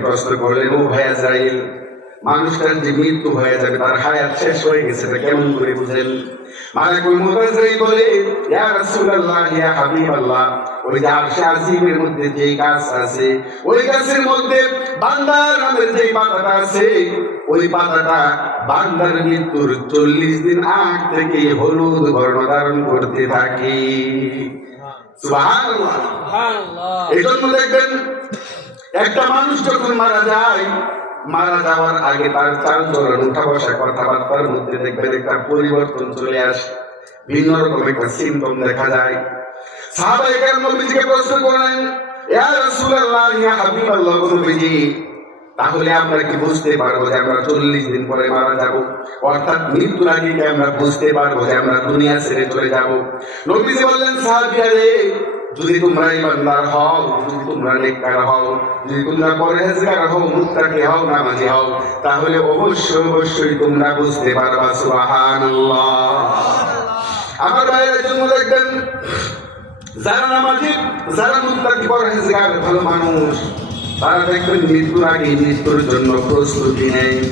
প্রশ্ন করলেন ও ভাই আজরাইল মানুষটার যে মৃত্যু হয়ে যাবে তার হায়াত শেষ হয়ে গেছে তা কেমন করে বুঝেন? মালাকুল মউত বলে? ইয়া রাসূলুল্লাহ ইয়া হাবিবাল্লাহ ওই যে আরশে আজিমের মধ্যে যে গাছ আছে ওই গাছের মধ্যে বান্দার নামের যে পাতাটা আছে ওই পাতাটা বান্দার মৃত্যুর চল্লিশ দিন আগ থেকে হলুদ বর্ণ ধারণ করতে থাকে। সুবহানাল্লাহ। এই জন্য দেখবেন একটা মানুষ যখন মারা যায়, মারা যাওয়ার আগে তার চাল চলন উঠা বসা কথাবার্তার মধ্যে দেখবেন একটা পরিবর্তন চলে আসে। ভিন্ন রকম একটা সিমটম দেখা যায়। নবীজিকে প্রশ্ন করেন, ইয়া রাসূলুল্লাহ, ইয়া হাবিবাল্লাহ নবীজি, তাহলে আমরা কি বুঝতে পারব যে আমরা চল্লিশ দিন পরে মারা যাব? অর্থাৎ মৃত্যুর আগে আমরা বুঝতে পারব যে আমরা দুনিয়া ছেড়ে চলে যাব? নবীজি বললেন সাহাবিয়া রে যদি তোমরা ইমানদার হও, যদি তোমরা নেককার হও, যদি তোমরা পরহেজগার হও, মুত্তাকি হও, নামাজি হও, তাহলে অবশ্যই অবশ্যই তোমরা বুঝতে পারবা, সুবহানাল্লাহ। আমার ভাইয়ের জন্য দেখবেন, যারা নামাজি, যারা মুত্তাকি, পরহেজগার, ভালো মানুষ তারা দেখবেন মৃত্যুর আগে মৃত্যুর জন্য প্রস্তুতি নেই।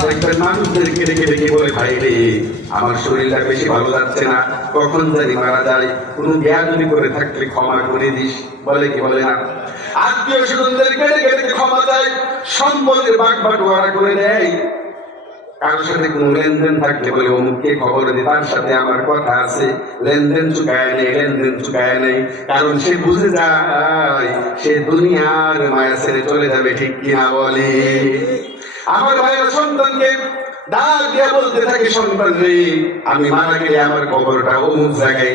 দেখবেন শরীরটা বেশি ভালো যাচ্ছে না। কখন মারা যায়। কোনো ক্ষমা করে দিস। বলে কি? বলে না। আত্মীয় স্বজনদেরকে রেখে ক্ষমা চায়। সম্পদের বাক বাটোয়ারা করে দেয় কারোর সাথে কোনো লেনদেন থাকলে বলে, অমুককে খবর দি, তার সাথে আমার কথা আছে। লেনদেন চুকায় নেই, লেনদেন চুকায় নেই। কারণ সে বুঝে যায়, সে দুনিয়ার মায়া ছেড়ে চলে যাবে, ঠিক কিনা বলে? আমার ভাইয়ের সন্তানকে ডাক বলতে আমি মারা গেলে আমার কবরটা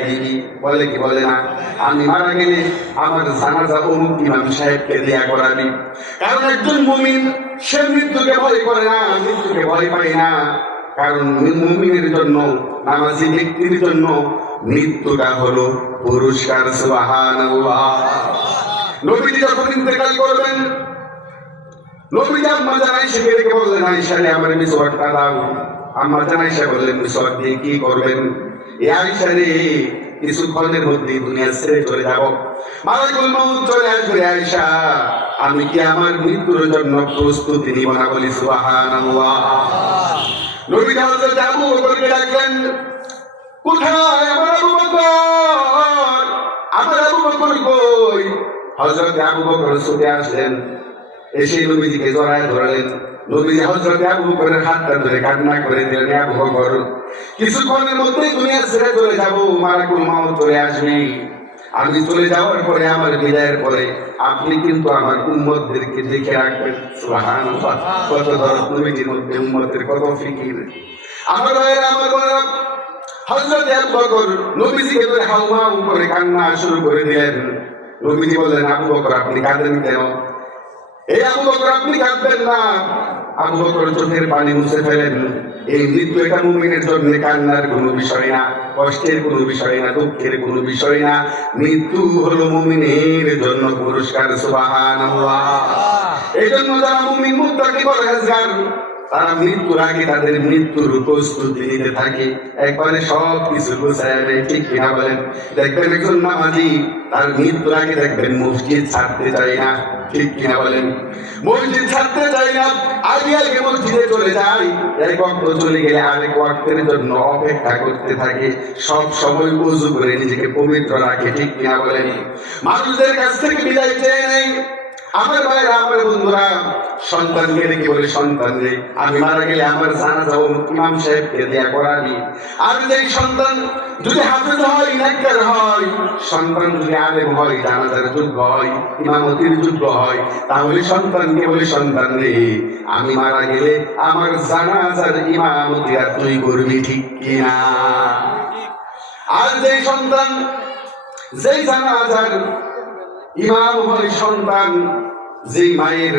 দিবি বলে কি বলে না? আমি মারা গেলে আমার সাহেবকে কারণ একজন না না। কারণ মুমিনের জন্য, নামাজি ব্যক্তির জন্য মৃত্যুটা হলো পুরস্কার, সুবহানাল্লাহ। নবীজি যখন ইন্তেকাল করবেন জানাই সেকে রেখে বললেন আমার মিসওয়াকটা দাও। আম্মা জানাই সে বললেন, মিসওয়াক দিয়ে কি করবেন? এ আইসা রে কিছুক্ষণের মধ্যে দুনিয়া ছেড়ে চলে যাব। মালাকুল মউত চলে আসবে আমি কি আমার মৃত্যুর জন্য প্রস্তুতি নিব না বলি, সুবহানাল্লাহ? নবী হযরত আবু ডাকলেন, কোথায় আমার আবু বকর? আমার আবু বকর কই? হযরত আবু বকর আসলেন। এসে নবীজিকে জড়ায় ধরলেন। নবীজি হযরত আবু বকরের হাতটা ধরে কান্না করে দিলেন "এ আবু বকর, কিছুক্ষণের মধ্যেই দুনিয়া ছেড়ে চলে যাব মারাকুল মাউত চলে আসবে। আমি চলে যাওয়ার পরে, আমার বিদায়ের পরে আপনি কিন্তু আমার উম্মতদেরকে দেখে রাখবেন। সুবহানাল্লাহ, কত দরদ নবীজির মধ্যে, উম্মতের কত ফিকির। আমার ভাইয়েরা, আমার বোনেরা, হযরত আবু বকর নবীজিকে ধরে হাউমাউ করে কান্না শুরু করে দিলেন। নবীজি বললেন, আবু বকর, আপনি কাঁদেন কেন? এই আবু বকর আপনি কাঁদবেন না। আবু বকর চোখের পানি মুছে ফেলেন। এই মৃত্যু এটা মুমিনের জন্য কান্নার কোনো বিষয় না কষ্টের কোনো বিষয় না দুঃখের কোনো বিষয় না। মৃত্যু হলো মুমিনের জন্য পুরস্কার সুবাহ এই জন্য যারা মুমিন মুত্তাকি পরহেজগার তারা মৃত্যুর আগে তাদের মৃত্যুর প্রস্তুতি নিতে থাকে। একবারে সব কিছু ঠিক কিনা বলেন? দেখবেন একজন নামাজি তার মৃত্যুর আগে দেখবেন মসজিদ ছাড়তে চায় না, ঠিক কিনা বলেন? মসজিদ ছাড়তে চায় না, আগে আগে মসজিদে চলে যায়। এক ওয়াক্ত চলে গেলে আরেক জন্য অপেক্ষা করতে থাকে। সব সময় উজু করে নিজেকে পবিত্র রাখে, ঠিক কিনা বলেন? মানুষদের কাছ থেকে বিদায় চেয়ে নেই আমার ভাইরা আমার বন্ধুরা সন্তানকে রেখে বলে সন্তান রে আমি মারা গেলে আমার জানা যাব ইমাম সাহেবকে দেয়া করাবি। আর যদি সন্তান যদি হাফেজ হয় নাক্কার হয়, সন্তান যদি আলেম হয়, জানাজার যোগ্য হয়, ইমামতির যোগ্য হয়, তাহলে সন্তানকে বলে সন্তান রে আমি মারা গেলে আমার জানাজার ইমামতি আর তুই করবি ঠিক কিনা? আর যেই সন্তান, যেই জানাজার ইমাম হয় সন্তান, যেই মায়ের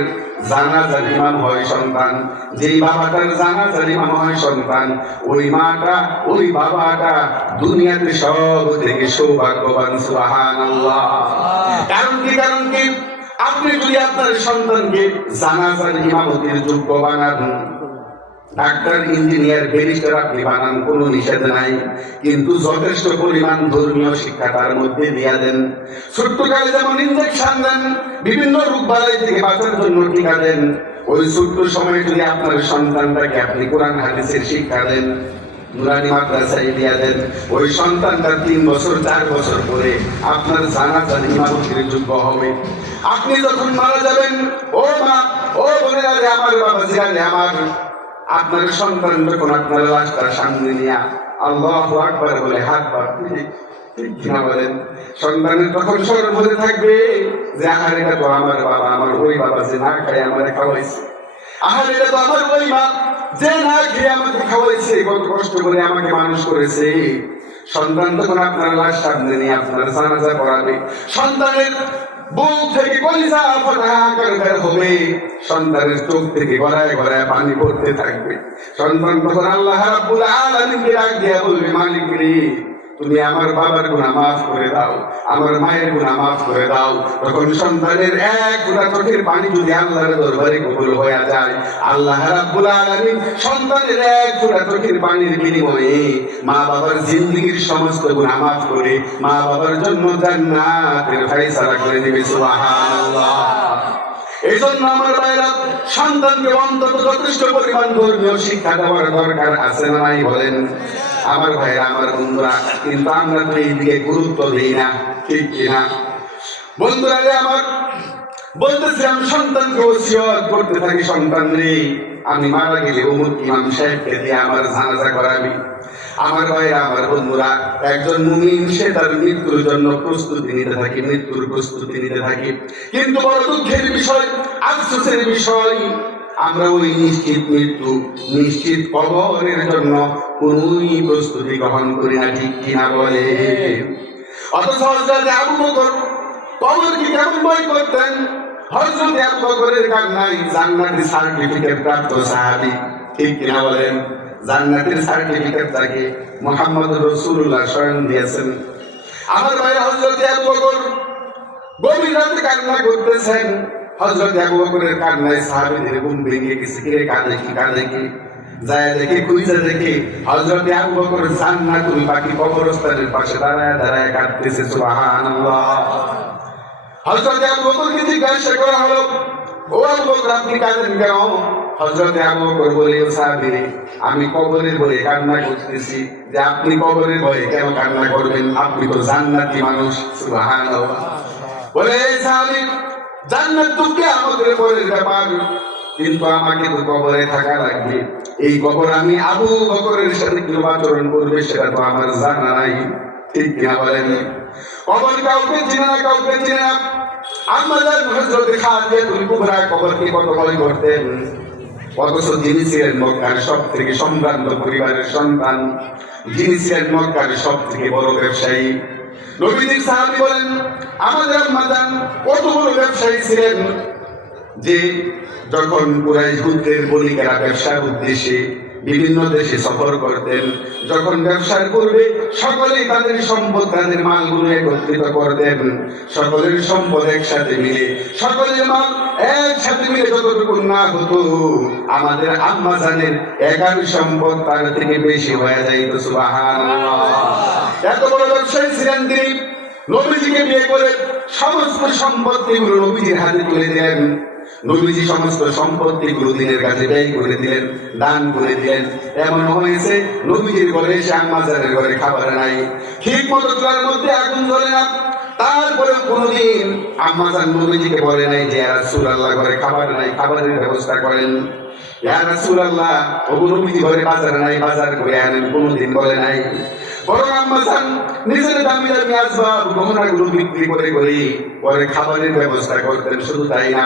জানাজার ইমাম হয় সন্তান, যেই বাবাটার জানাজার ইমাম হয় সন্তান, ওই মাটা, ওই বাবাটা দুনিয়াতে সব থেকে সৌভাগ্যবান, সুবহানাল্লাহ। কারণ কি? কারণ কি? আপনি যদি আপনার সন্তানকে জানাজার ইমামতির যোগ্য বানান ডাক্তার, ইঞ্জিনিয়ার, ব্যারিস্টার, আপনি বানান, কোনো নিষেধ নাই। কিন্তু যথেষ্ট পরিমাণ ধর্মীয় শিক্ষা তার মধ্যে দিয়া দেন। ছোট্টকালে যেমন ইঞ্জেকশন দেন, বিভিন্ন রোগ বালাই থেকে বাঁচার জন্য টিকা দেন। ওই ছোট্ট সময় যদি আপনার সন্তানটাকে আপনি কোরআন হাদিসের শিক্ষা দেন, নুরানি মাদ্রাসায় দিয়া দেন, ওই সন্তানটা তিন বছর, চার বছর পরে আপনার জানাজার ইমামতির যোগ্য হবে। আপনি যখন মারা যাবেন, ও মা, ও বোনেরা আমার বাবা জিরালে আমার আপনার সন্তান যখন আপনার লাশটা সামনে নিয়ে আল্লাহ আকবার বলে হাত বলেন? সন্তানের তখন থাকবে যে, আহার তো আমার বাবা, আমার ওই বাবা যে না আমার খাওয়াইছে। আহার, এটা তো আমার ওই মা যে না খেয়ে আমাকে খাওয়াইছে, কত কষ্ট করে আমাকে মানুষ করেছে। সন্তান তখন আপনার লাশ সামনে নিয়ে আপনার জানাজা করাবে সন্তানের বুক থেকে কলিজা ফোটা করে বের হবে। সন্তানের চোখ থেকে গড়ায় গড়ায় পানি পড়তে থাকবে। সন্তান তখন আল্লাহ রাব্বুল আলামিনকে ডাক দিয়া বলবে, মালিক রে তুমি আমার বাবার গুণা মাফ করে দাও, আমার মায়ের গুণা মাফ করে দাও। তখন সন্তানের এক গুণা চোখের পানি যদি আল্লাহর দরবারে কবুল হয়ে যায়, আল্লাহ রাব্বুল আলামিন সন্তানের এক গুণা চোখের পানির বিনিময়ে মা বাবার জিন্দগির সমস্ত গুণা মাফ করে মা বাবার জন্য জান্নাতের ফায়সালা করে দেবে সুবহানাল্লাহ। এই জন্য আমার ভাইরা, সন্তানকে অন্তত যথেষ্ট পরিমাণ ধর্মীয় শিক্ষা দেওয়ার দরকার আছে না নাই বলেন? আমার ভাইরা আমার বন্ধুরা, কিন্তু আমরা তো এই দিকে গুরুত্ব দিই না, ঠিক কিনা? বন্ধুরা আমার, বলতেছি আমি সন্তানকে ওসিয়ত করতে থাকি, সন্তান রে আমি মারা গেলে অমুক ইমাম সাহেবকে দিয়ে আমার জানাজা করাবি। আমার ভাইরা আমার বন্ধুরা, একজন মুমিন, সে তার মৃত্যুর জন্য প্রস্তুতি নিতে থাকে, মৃত্যুর প্রস্তুতি নিতে থাকে। কিন্তু বড় দুঃখের বিষয়, আফসোসের বিষয়, আমরা ওই নিশ্চিত মৃত্যু, নিশ্চিত কবরের জন্য কোনই প্রস্তুতি গ্রহণ করি না, ঠিক কিনা বলে? অথচ হযরত আবু বকর কবরকে কেমন ভয় করতেন? হযরত আবু বকরের কান্নায় জান্নাতের সার্টিফিকেট প্রাপ্ত সাহাবী, ঠিক কিনা বলেন? জান্নাতের সার্টিফিকেট তাকে মোহাম্মদ রসুল্লাহ স্বয়ং দিয়েছেন। আমার ভাই হজরত আবু বকর গভীর রাতে কান্না করতেছেন। হজরত আবু বকরের কান্নায় সাহাবীদের ঘুম ভেঙে গেছে। কে কাঁদে কি কাঁদে কি? যায় দেখে, খুঁজে দেখে হজরত আবু বকর জান্নাতুল বাকি কবরস্থানের পাশে দাঁড়ায় দাঁড়ায় কাঁদতেছে, সুবহানাল্লাহ। হজরত আবু বকরকে জিজ্ঞাসা করা হলো, ও আবু বকর, আপনি কাঁদেন কেন? হজরত আবু বকর বলে ও সাহাবীরে আমি কবরের ভয়ে কান্না করতেছি। যে আপনি কবরের ভয়ে কেন কান্না করবেন? আপনি তো জান্নাতি মানুষ, সুবহানাল্লাহ। বলে সাহাবী, জান্নাত তো কিয়ামতের পরের ব্যাপার। কিন্তু আমাকে তো কবরে থাকা লাগবে। এই কবর আমি আবু বকরের সাথে কিরূপ আচরণ করবে, সেটা তো আমার জানা নাই। ঠিক কিনা বলেন? কবর কাউকে চিনে না, কাউকে চিনে না। কত ভয় করতেন? অথচ যিনি ছিলেন মক্কার সব থেকে সম্ভ্রান্ত পরিবারের সন্তান, যিনি ছিলেন মক্কার সব থেকে বড় ব্যবসায়ী। নবীজির সাহাবী বলেন, আমাদের আম্মাজান কত বড় ব্যবসায়ী ছিলেন? যে যখন কুরাইশ গুত্রের বণিকেরা ব্যবসার উদ্দেশ্যে বিভিন্ন দেশে সফর করতেন, যখন ব্যবসার পূর্বে সকলেই তাদের সম্পদ, তাদের মালগুলো একত্রিত করতেন। সকলের সম্পদ একসাথে মিলে, সকলের মাল একসাথে মিলে যতটুকু না হতো, আমাদের আম্মা জানের একার সম্পদ তার থেকে বেশি হয়ে যাইত সুবহানাল্লাহ। এত বড় ব্যবসায়ী ছিলেন তিনি। নবীজিকে বিয়ে করে সমস্ত সম্পত্তিগুলো নবীজির হাতে তুলে দিলেন নবীজি সমস্ত সম্পত্তি গুরুদিনের কাছে ব্যয় করে দিলেন, দান করে দিলেন, এমন হয়েছে, নবীজির ঘরে এসে আম্মাজারের ঘরে খাবার নাই। ঠিক মতো চুলার মধ্যে আগুন জ্বলে না। তারপরে কোনদিন আম্মাজান নবীজিকে বলে নাই যে রাসূল আল্লাহ ঘরে খাবার নাই, খাবারের ব্যবস্থা করেন। রাসূল আল্লাহ ঘরে বাজার নাই, বাজার করে আনেন, কোনদিন বলে নাই। বরং আম্মাজান নিজের দামি দামি আসবাব গহনাগুলো বিক্রি করে করে, পরে খাবারের ব্যবস্থা করতেন, শুধু তাই না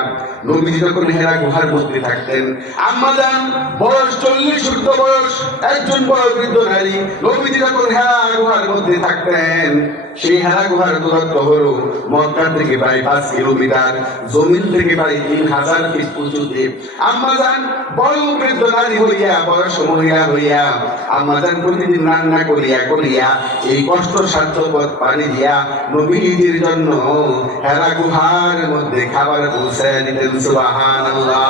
নবীজি যখন হেরা গুহার মধ্যে থাকতেন আম্মাজান বয়স চল্লিশ ঊর্ধ্ব বয়স, একজন বড় বৃদ্ধ নারী নবীজি যখন হেরা গুহার মধ্যে থাকতেন, সেই হেরা গুহার দূরত্ব হলো মক্কা থেকে প্রায় পাঁচ কিলোমিটার, জমিন থেকে প্রায় তিন হাজার ফিট উঁচুতে। আম্মাজান বড় বৃদ্ধ নারী হইয়া, বয়স মহিলা হইয়া, আম্মা আম্মাজান প্রতিদিন রান্না করিয়া করিয়া, এই কষ্ট সাধ্য পথ পানি দিয়া নবীজির জন্য হেরা গুহার মধ্যে খাবার পৌঁছায় দিতেন সুবহানাল্লাহ।